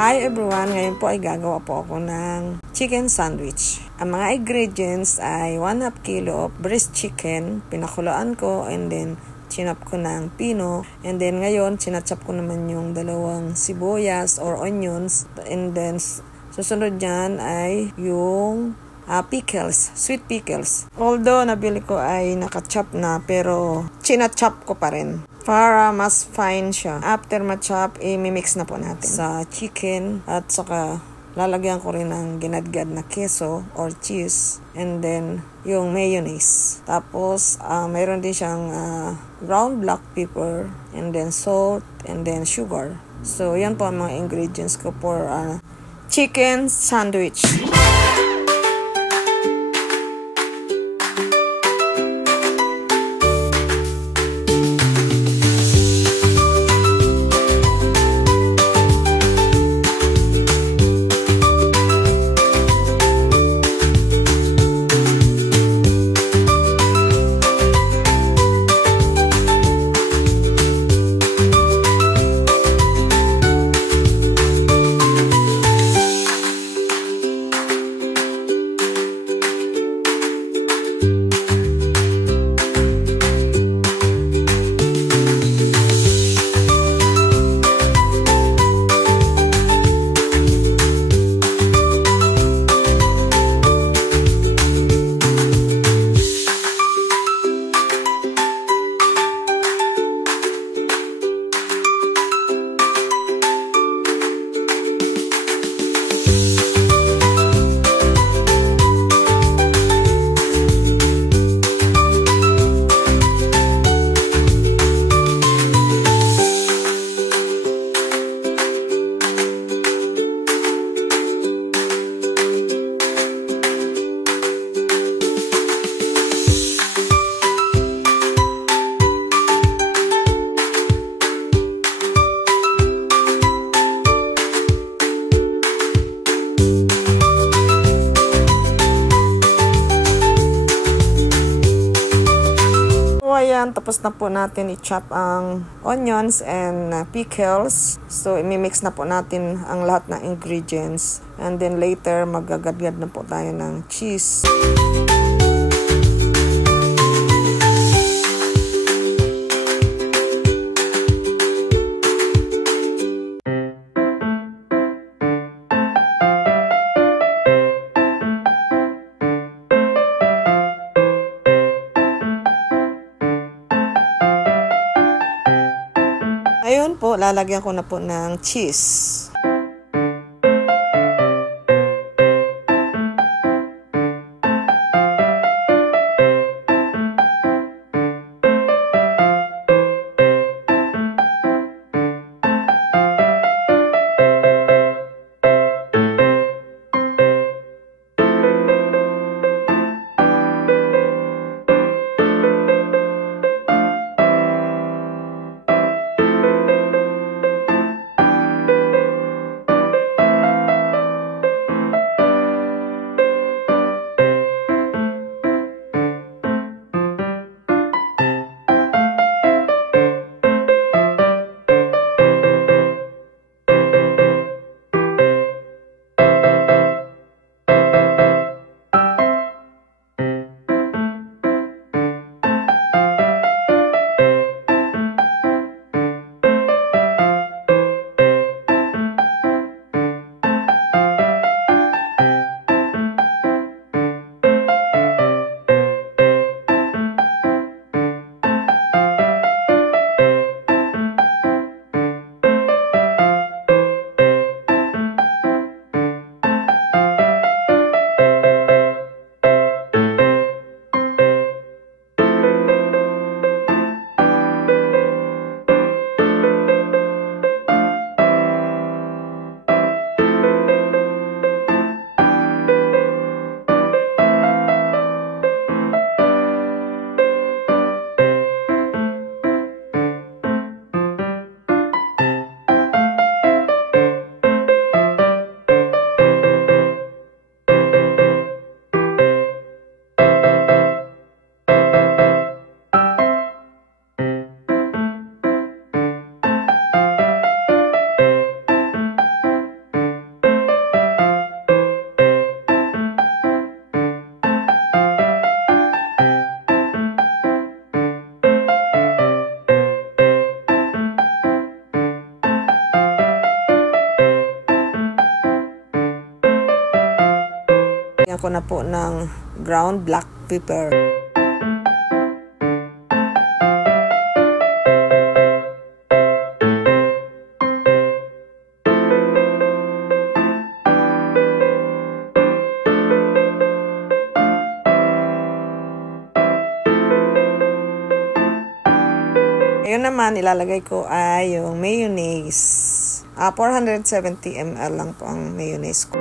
Hi everyone! Ngayon po ay gagawa po ako ng chicken sandwich. Ang mga ingredients ay 1/2 kilo of breast chicken. Pinakuloan ko and then chinap ko ng pino. And then ngayon, chinachop ko naman yung dalawang sibuyas or onions. And then susunod dyan ay yung pickles, sweet pickles. Although nabili ko ay nakachop na pero chinachop ko pa rin para mas fine siya. After ma-chop, i-mix na po natin sa chicken at saka lalagyan ko rin ng ginadgad na keso or cheese and then yung mayonnaise. Tapos mayroon din siyang ground black pepper and then salt and then sugar. So yan po ang mga ingredients ko for chicken sandwich. Ayan, tapos na po natin i-chop ang onions and pickles. So, i-mix na po natin ang lahat ng ingredients. And then later, magagadgad na po tayo ng cheese. Ayun po, lalagyan ko na po ng cheese. Ako na po ng ground black pepper. Ngayon naman, ilalagay ko ay yung mayonnaise. 470 ml lang po ang mayonnaise ko.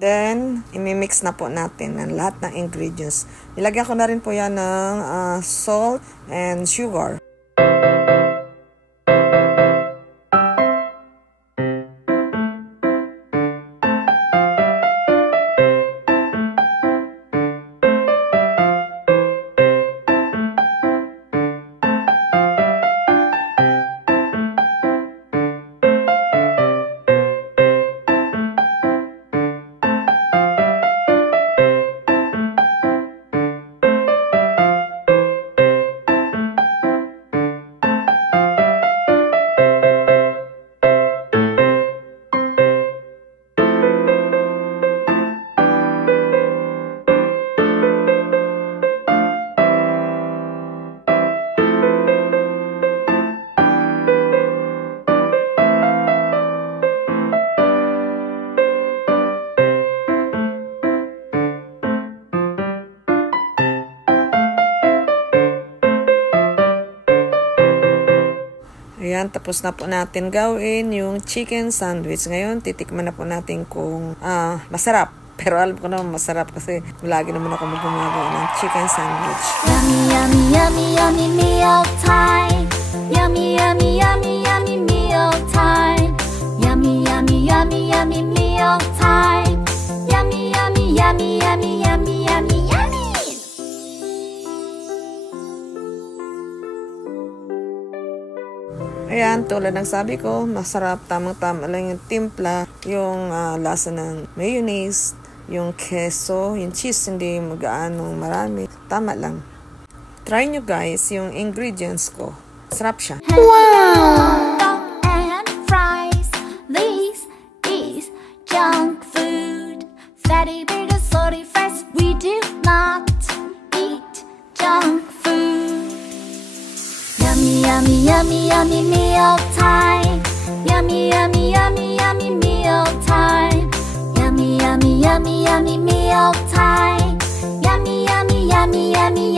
Then, imimix na po natin ang lahat ng ingredients. Ilagyan ko na rin po yan ng salt and sugar. Ayan, tapos na po natin gawin yung chicken sandwich. Ngayon, titikman na po natin kung masarap. Pero alam ko naman masarap kasi lagi naman ako gumagawa ng chicken sandwich. Yummy, yummy, yummy, yummy meal time. Yummy, yummy, yummy, yummy meal time. Yummy, yummy, yummy, yummy meal time. Yummy, yummy, yummy, yummy, yummy, yummy, yummy. Ayan, tulad ng sabi ko, masarap, tamang-tama lang yung timpla, yung lasa ng mayonnaise, yung queso, yung cheese, hindi magaano marami. Tama lang. Try nyo guys yung ingredients ko. Sarap siya. Wow! And fries. This is junk food. Fatty burgers, salty fries. We do not eat junk food. Yummy, yummy, yummy, yummy meal time. Yummy, yummy, yummy, yummy meal time. Yummy, yummy, yummy, yummy meal time. Yummy, yummy, yummy, yummy.